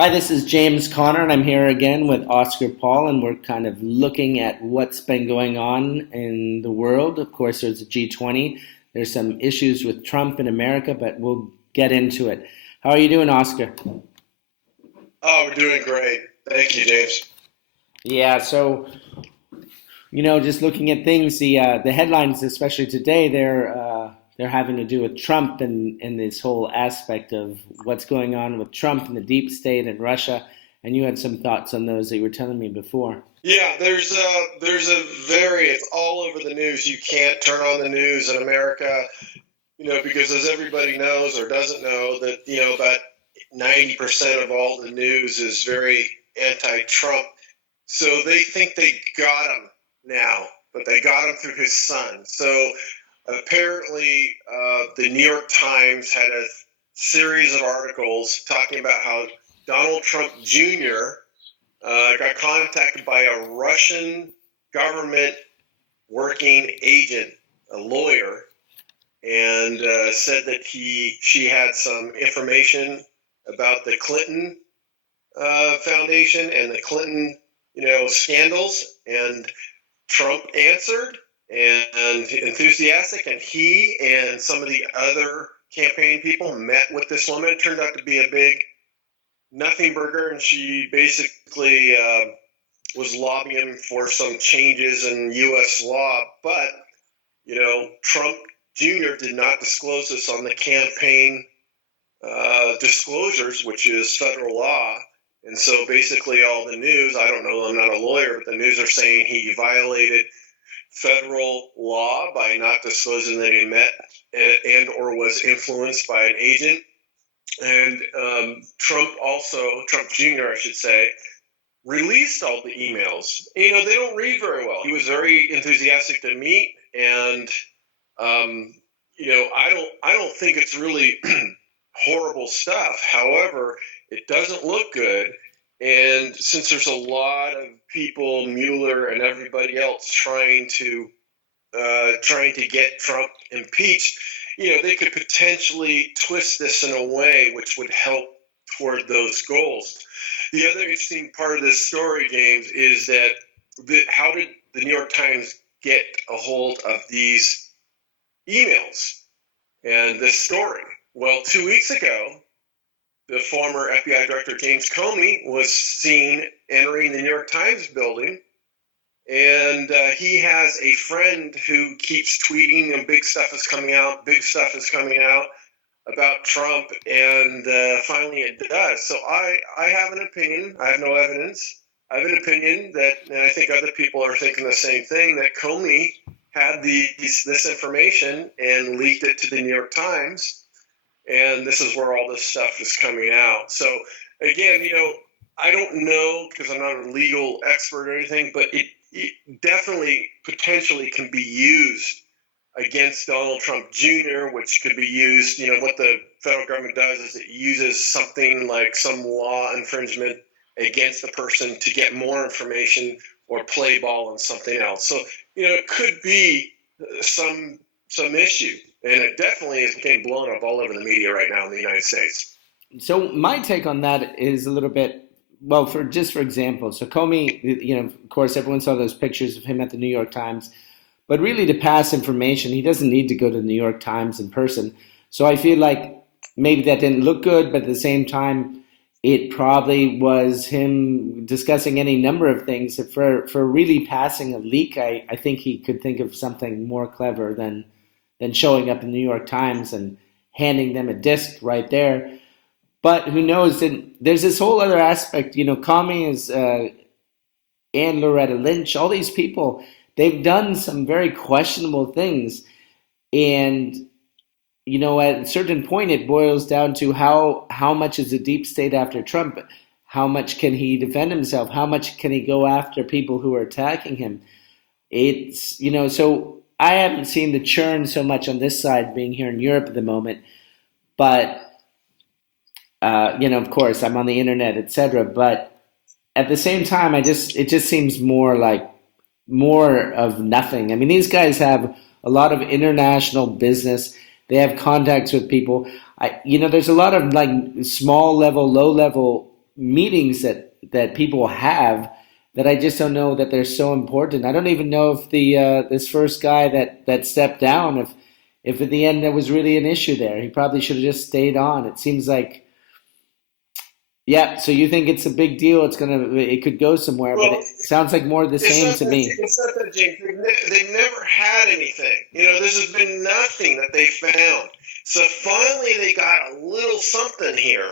Hi, this is James Connor, and I'm here again with Oscar Paul, and we're kind of looking at what's been going on in the world. Of course, there's a G20. There's some issues with Trump in America, but we'll get into it. How are you doing, Oscar? Oh, we're doing great. Thank you, James. Yeah, so just looking at things, the headlines, especially today, they're having to do with Trump and this whole aspect of what's going on with Trump and the deep state and Russia. And you had some thoughts on those that you were telling me before. Yeah, it's all over the news. You can't turn on the news in America, because as everybody knows or doesn't know that, about 90% of all the news is very anti-Trump. So they think they got him now, but they got him through his son. So apparently, the New York Times had a series of articles talking about how Donald Trump Jr. Got contacted by a Russian government working agent, a lawyer, and said that she had some information about the Clinton Foundation and the Clinton, scandals, and Trump answered and enthusiastic, and he and some of the other campaign people met with this woman. It turned out to be a big nothing burger, and she basically was lobbying for some changes in U.S. law. But, Trump Jr. did not disclose this on the campaign disclosures, which is federal law. And so basically all the news, I don't know, I'm not a lawyer, but the news are saying he violated federal law by not disclosing that he met and or was influenced by an agent. And Trump Jr., I should say, released all the emails. They don't read very well. He was very enthusiastic to meet, and I don't think it's really horrible stuff. However, it doesn't look good. And since there's a lot of people, Mueller and everybody else, trying to get Trump impeached, they could potentially twist this in a way which would help toward those goals. The other interesting part of this story, James, is that how did the New York Times get a hold of these emails and this story? Well, 2 weeks ago, the former FBI Director James Comey was seen entering the New York Times building, and he has a friend who keeps tweeting, and big stuff is coming out about Trump, and finally it does. So I have an opinion. I have no evidence. I have an opinion that, and I think other people are thinking the same thing, that Comey had this information and leaked it to the New York Times. And this is where all this stuff is coming out. So again, I don't know because I'm not a legal expert or anything, but it definitely potentially can be used against Donald Trump Jr., which could be used, what the federal government does is it uses something like some law infringement against the person to get more information or play ball on something else. So, it could be some issue. And it definitely is getting blown up all over the media right now in the United States. So my take on that is a little bit, well, for example, so Comey, of course, everyone saw those pictures of him at the New York Times, but really to pass information, he doesn't need to go to the New York Times in person. So I feel like maybe that didn't look good, but at the same time, it probably was him discussing any number of things. For really passing a leak, I think he could think of something more clever than showing up in the New York Times and handing them a disc right there. But who knows? And there's this whole other aspect. Comey is and Loretta Lynch, all these people, they've done some very questionable things. And, at a certain point, it boils down to how much is the deep state after Trump? How much can he defend himself? How much can he go after people who are attacking him? It's, so I haven't seen the churn so much on this side being here in Europe at the moment, but of course I'm on the internet, etc. But at the same time, it just seems more of nothing. I mean, these guys have a lot of international business. They have contacts with people. There's a lot of small level, low level meetings that people have that I just don't know that they're so important. I don't even know if the this first guy that stepped down, if at the end there was really an issue there. He probably should have just stayed on. It seems like, yeah. So you think it's a big deal? It could go somewhere, but Well, it sounds like more of the same to me. it's not that, James. They've never had anything. This has been nothing that they found. So finally, they got a little something here,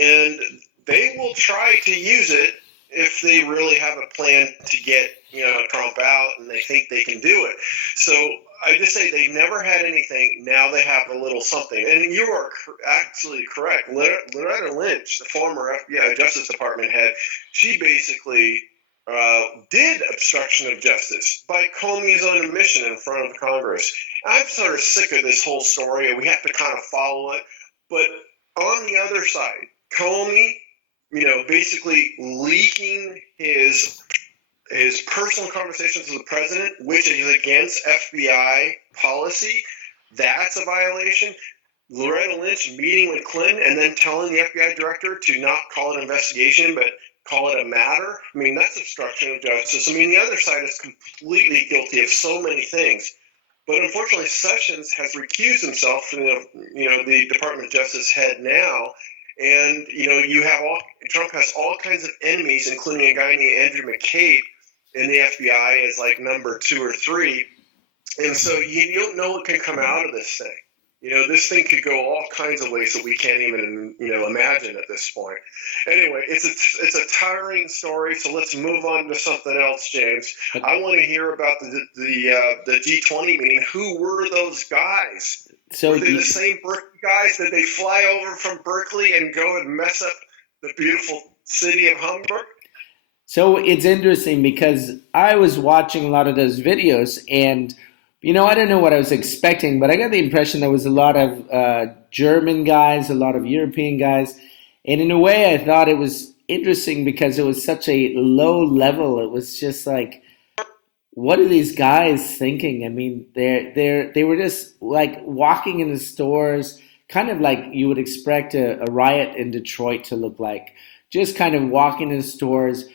and they will try to use it if they really have a plan to get Trump out, and they think they can do it. So I just say they never had anything. Now they have a little something, and you are actually correct. Loretta Lynch, the former FBI Justice Department head, she basically did obstruction of justice by Comey's own admission in front of Congress. I'm sort of sick of this whole story, and we have to kind of follow it. But on the other side, Comey, basically leaking his personal conversations with the president, which is against FBI policy, that's a violation. Loretta Lynch meeting with Clinton and then telling the FBI director to not call it an investigation, but call it a matter. I mean, that's obstruction of justice. I mean, the other side is completely guilty of so many things. But unfortunately, Sessions has recused himself from the Department of Justice head now. And, Trump has all kinds of enemies, including a guy named Andrew McCabe in the FBI as like number 2 or 3. And so you don't know what can come out of this thing. This thing could go all kinds of ways that we can't even, imagine at this point. Anyway, it's a tiring story, so let's move on to something else, James. I want to hear about the G20 meeting. Who were those guys? So were they the same Berkeley guys? Did they fly over from Berkeley and go and mess up the beautiful city of Hamburg? So it's interesting because I was watching a lot of those videos and I don't know what I was expecting, but I got the impression there was a lot of German guys, a lot of European guys. And in a way, I thought it was interesting because it was such a low level. It was just like, what are these guys thinking? I mean, they were just like walking in the stores, kind of like you would expect a riot in Detroit to look like. Just kind of walking in the stores,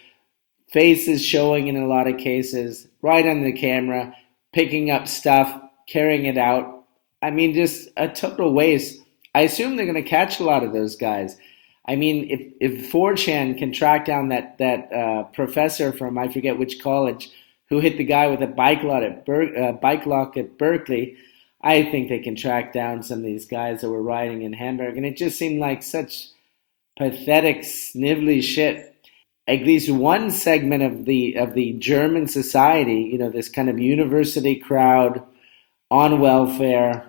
faces showing in a lot of cases, right on the camera, picking up stuff, carrying it out. I mean, just a total waste. I assume they're going to catch a lot of those guys. I mean, if 4chan can track down that professor from I forget which college who hit the guy with a bike lock at Berkeley, I think they can track down some of these guys that were rioting in Hamburg. And it just seemed like such pathetic, snivelly shit. At least one segment of the German society, this kind of university crowd on welfare,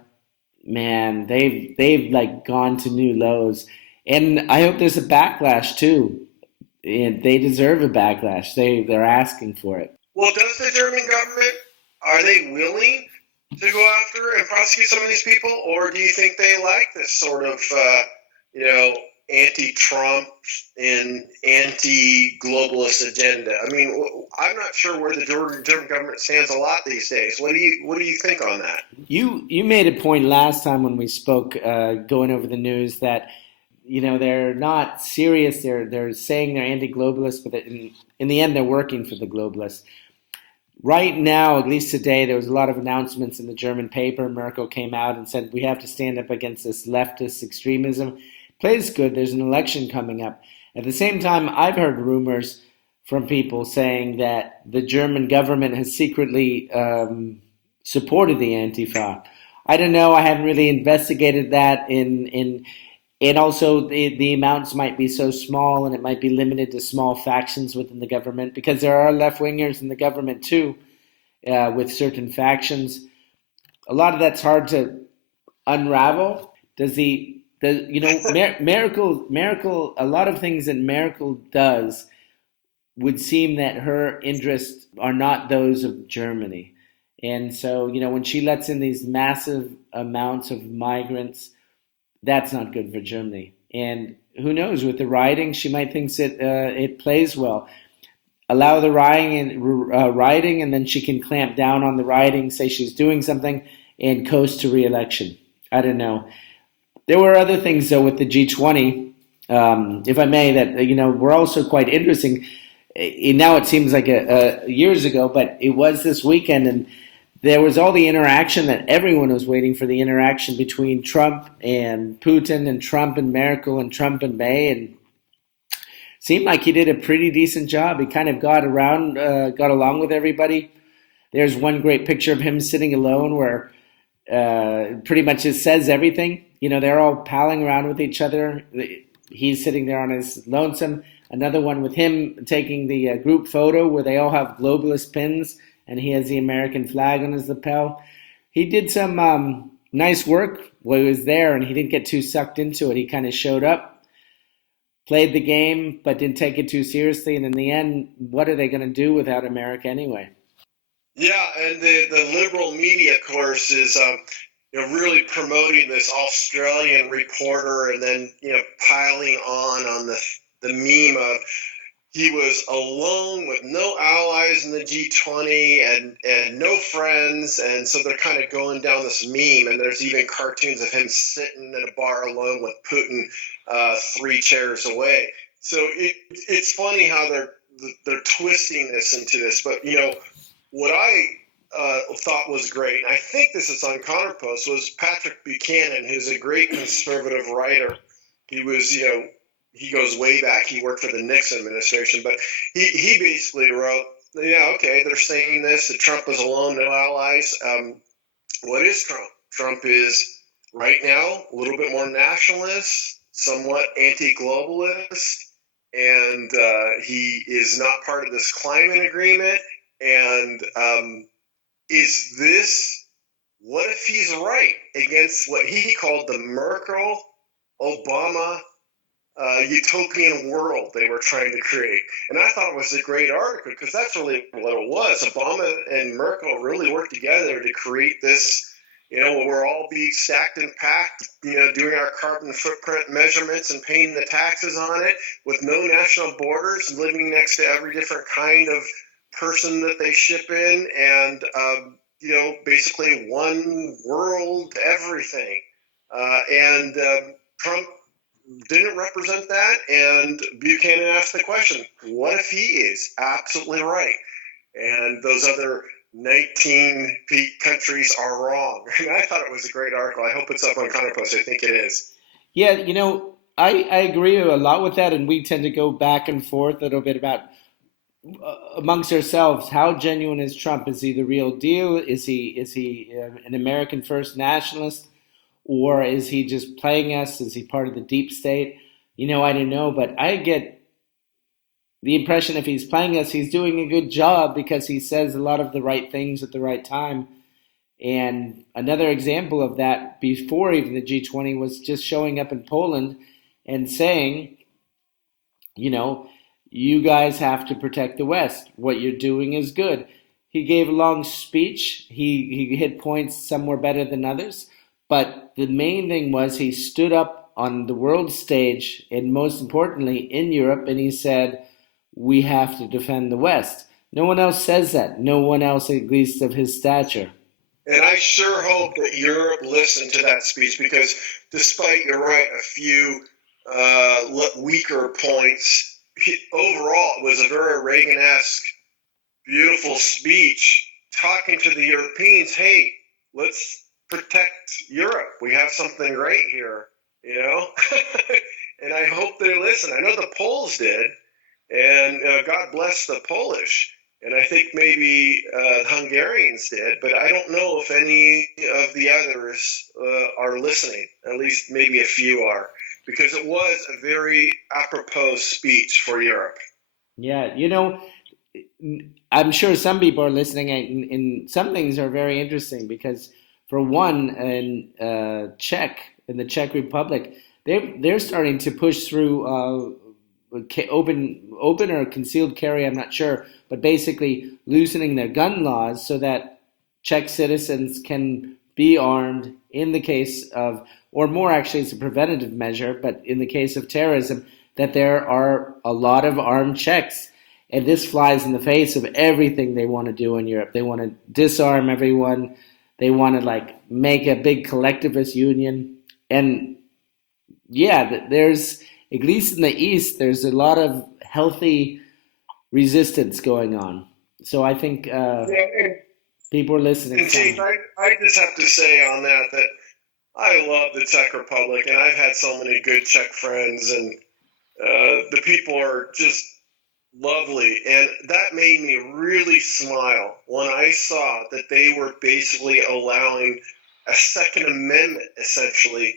man, they've like gone to new lows. And I hope there's a backlash too. And they deserve a backlash. They're asking for it. Well, does the German government, are they willing to go after and prosecute some of these people, or do you think they like this sort of anti-Trump and anti-globalist agenda? I mean, I'm not sure where the German government stands a lot these days. What do you think on that? You made a point last time when we spoke, going over the news, that they're not serious. They're saying they're anti-globalist, but in the end, they're working for the globalists. Right now, at least today, there was a lot of announcements in the German paper. Merkel came out and said we have to stand up against this leftist extremism. Plays good. There's an election coming up. At the same time, I've heard rumors from people saying that the German government has secretly supported the Antifa. I don't know. I haven't really investigated that. And also the amounts might be so small, and it might be limited to small factions within the government, because there are left-wingers in the government too, with certain factions. A lot of that's hard to unravel. Merkel, a lot of things that Merkel does would seem that her interests are not those of Germany. And so, when she lets in these massive amounts of migrants, that's not good for Germany. And who knows, with the rioting, she might think that it plays well. Allow the rioting, and then she can clamp down on the rioting, say she's doing something, and coast to re-election. I don't know. There were other things, though, with the G20. if I may, that were also quite interesting. Now it seems like years ago, but it was this weekend, and there was all the interaction that everyone was waiting for, the interaction between Trump and Putin and Trump and Merkel and Trump and May, and seemed like he did a pretty decent job. He kind of got along with everybody. There's one great picture of him sitting alone where pretty much it says everything. They're all palling around with each other. He's sitting there on his lonesome. Another one with him taking the group photo where they all have globalist pins and he has the American flag on his lapel. He did some nice work while he was there, and he didn't get too sucked into it. He kind of showed up, played the game, but didn't take it too seriously. And in the end, what are they going to do without America anyway? Yeah, and the liberal media, of course, is really promoting this Australian reporter, and then piling on the meme of he was alone with no allies in the G20 and no friends, and so they're kind of going down this meme, and there's even cartoons of him sitting at a bar alone with Putin 3 chairs away. So it's funny how they're twisting this into this, but what I thought was great, and I think this is on Counterpost, was Patrick Buchanan, who's a great conservative writer. He was, he goes way back. He worked for the Nixon administration, but he basically wrote, okay, they're saying this, that Trump is alone, no allies. What is Trump? Trump is, right now, a little bit more nationalist, somewhat anti-globalist, and he is not part of this climate agreement. And is this, what if he's right against what he called the Merkel-Obama utopian world they were trying to create? And I thought it was a great article because that's really what it was. Obama and Merkel really worked together to create this, where we'll all be stacked and packed, doing our carbon footprint measurements and paying the taxes on it with no national borders, living next to every different kind of person that they ship in, and basically one world everything. And Trump didn't represent that, and Buchanan asked the question, what if he is absolutely right and those other 19 countries are wrong? And I thought it was a great article. I hope it's up on Counterpost. I think it is. Yeah, I agree a lot with that, and we tend to go back and forth a little bit about amongst ourselves, how genuine is Trump? Is he the real deal? Is he an American first nationalist, or is he just playing us? Is he part of the deep state? I don't know, but I get the impression if he's playing us, he's doing a good job because he says a lot of the right things at the right time. And another example of that before even the G20 was just showing up in Poland and saying, you guys have to protect the West. What you're doing is good. He gave a long speech. He hit points, some were better than others. But the main thing was he stood up on the world stage, and most importantly in Europe, and he said, we have to defend the West. No one else says that. No one else, at least of his stature. And I sure hope that Europe listened to that speech, because despite, you're right, a few weaker points, overall, it was a very Reagan-esque, beautiful speech talking to the Europeans. Hey, let's protect Europe. We have something great here, And I hope they listen. I know the Poles did, and God bless the Polish. And I think maybe Hungarians did, but I don't know if any of the others are listening. At least maybe a few are, because it was a very apropos speech for Europe. Yeah, I'm sure some people are listening, and some things are very interesting because, for one, in the Czech Republic, they're starting to push through open or concealed carry. I'm not sure, but basically loosening their gun laws so that Czech citizens can be armed in the case of, or more actually, it's a preventative measure, but in the case of terrorism, that there are a lot of armed Czechs. And this flies in the face of everything they want to do in Europe. They want to disarm everyone. They want to make a big collectivist union. And yeah, at least in the East, there's a lot of healthy resistance going on. So I think Yeah, people are listening. and James, I just have to say on that that I love the Czech Republic, and I've had so many good Czech friends, and the people are just lovely. And that made me really smile when I saw that they were basically allowing a Second Amendment, essentially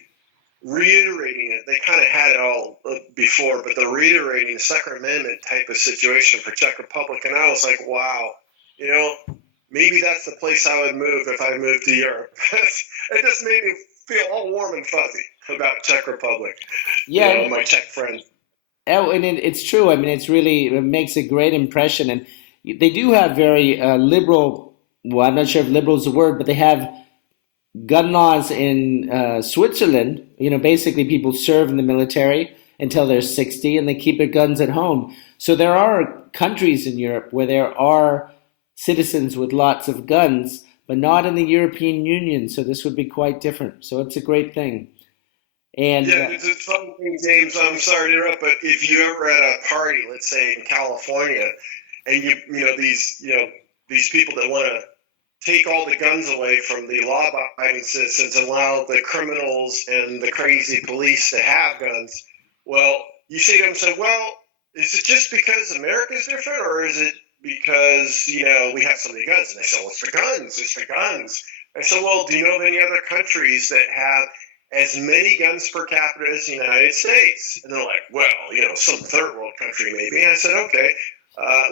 reiterating it. They kind of had it all before, but they're reiterating Second Amendment type of situation for Czech Republic. And I was like, wow, you know, maybe that's the place I would move if I moved to Europe. It just made me feel all warm and fuzzy about Czech Republic. Yeah, My Czech friends. oh, and it's true. I mean, it makes a great impression, and they do have very liberal. Well, I'm not sure if liberal is the word, but they have gun laws in Switzerland. Basically, people serve in the military until they're 60, and they keep their guns at home. So there are countries in Europe where there are citizens with lots of guns, but not in the European Union. So this would be quite different. So it's a great thing. And Yeah, it's a fun thing, James. I'm sorry to interrupt, but if you ever at a party, let's say in California, and these people that want to take all the guns away from the law-abiding citizens and allow the criminals and the crazy police to have guns, well, you say to them, so, well, is it just because America's different, or is it because, we have so many guns? And they say, well, it's the guns, it's the guns. I said, well, do you know of any other countries that have as many guns per capita as the United States? And they're like, well, some third world country maybe. And I said, okay,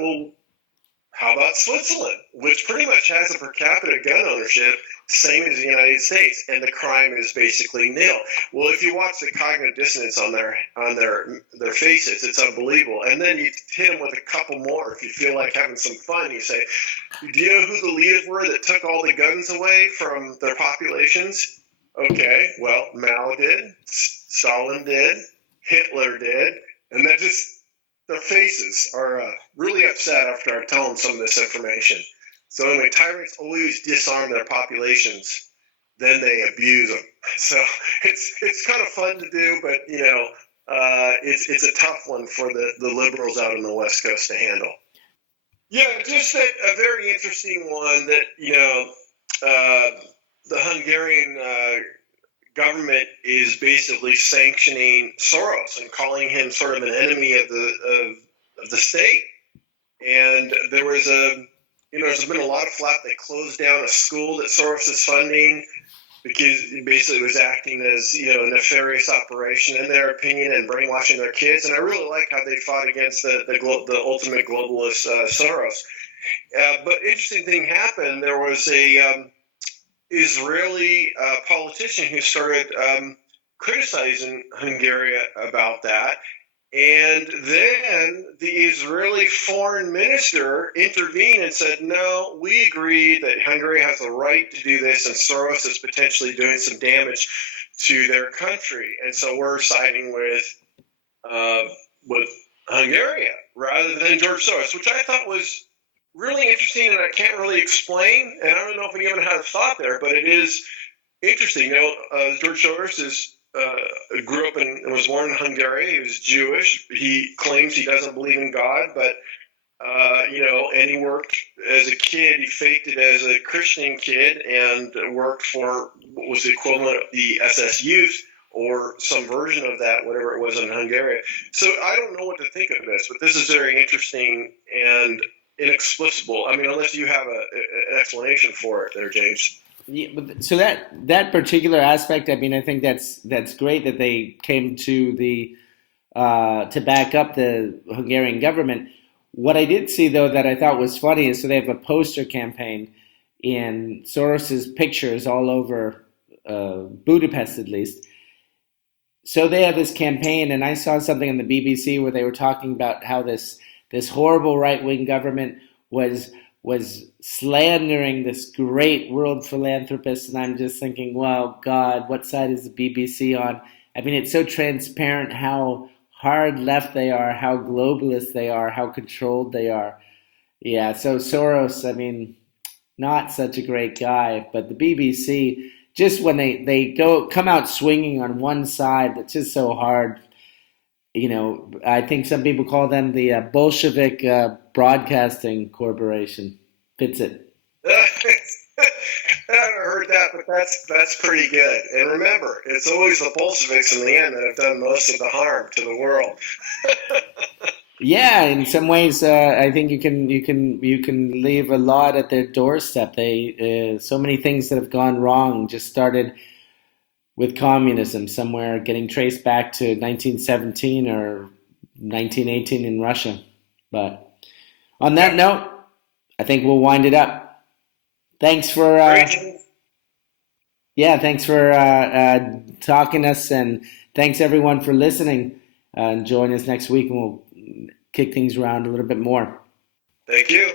well, how about Switzerland, which pretty much has a per capita gun ownership same as the United States, and the crime is basically nil. Well, if you watch the cognitive dissonance on their faces, it's unbelievable. And then you hit them with a couple more if you feel like having some fun. You say, do you know who the leaders were that took all the guns away from their populations? Okay, well, Mao did, Stalin did, Hitler did, and that just, their faces are really upset after I tell them some of this information. So anyway, tyrants always disarm their populations, then they abuse them. So it's kind of fun to do, but it's a tough one for the liberals out on the West Coast to handle. Yeah, just a very interesting one that the Hungarian government is basically sanctioning Soros and calling him sort of an enemy of the state. And there's been a lot of flap. They closed down a school that Soros is funding because he basically was acting as a nefarious operation in their opinion and brainwashing their kids. And I really like how they fought against the ultimate globalist Soros. But interesting thing happened. There was a Israeli politician who started criticizing Hungary about that. And then the Israeli foreign minister intervened and said, no, we agree that Hungary has the right to do this, and Soros is potentially doing some damage to their country. And so we're siding with Hungary rather than George Soros, which I thought was really interesting, and I can't really explain. And I don't know if anyone had a thought there, but it is interesting. George Soros grew up and was born in Hungary. He was Jewish. He claims he doesn't believe in God, but and he worked as a kid. He faked it as a Christian kid and worked for what was the equivalent of the SS Youth or some version of that, whatever it was in Hungary. So I don't know what to think of this, but this is very interesting and inexplicable. I mean, unless you have an explanation for it there, James. Yeah, but so that particular aspect, I mean, I think that's great that they came to to back up the Hungarian government. What I did see though that I thought was funny is so they have a poster campaign in Soros's pictures all over Budapest at least. So they have this campaign, and I saw something on the BBC where they were talking about how this horrible right-wing government was slandering this great world philanthropist, and I'm just thinking, wow, God, what side is the BBC on? I mean, it's so transparent how hard left they are, how globalist they are, how controlled they are. Yeah, so Soros, I mean, not such a great guy, but the BBC, just when they come out swinging on one side, that's just so hard. I think some people call them the Bolshevik Broadcasting Corporation. Fits it. I haven't heard that, but that's pretty good. And remember, it's always the Bolsheviks in the end that have done most of the harm to the world. Yeah, in some ways, I think you can leave a lot at their doorstep. So many things that have gone wrong just started with communism somewhere, getting traced back to 1917 or 1918 in Russia. But on that Yep. note, I think we'll wind it up. Thanks for Great. thanks for talking us, and thanks everyone for listening. Join us next week, and we'll kick things around a little bit more. Thank you.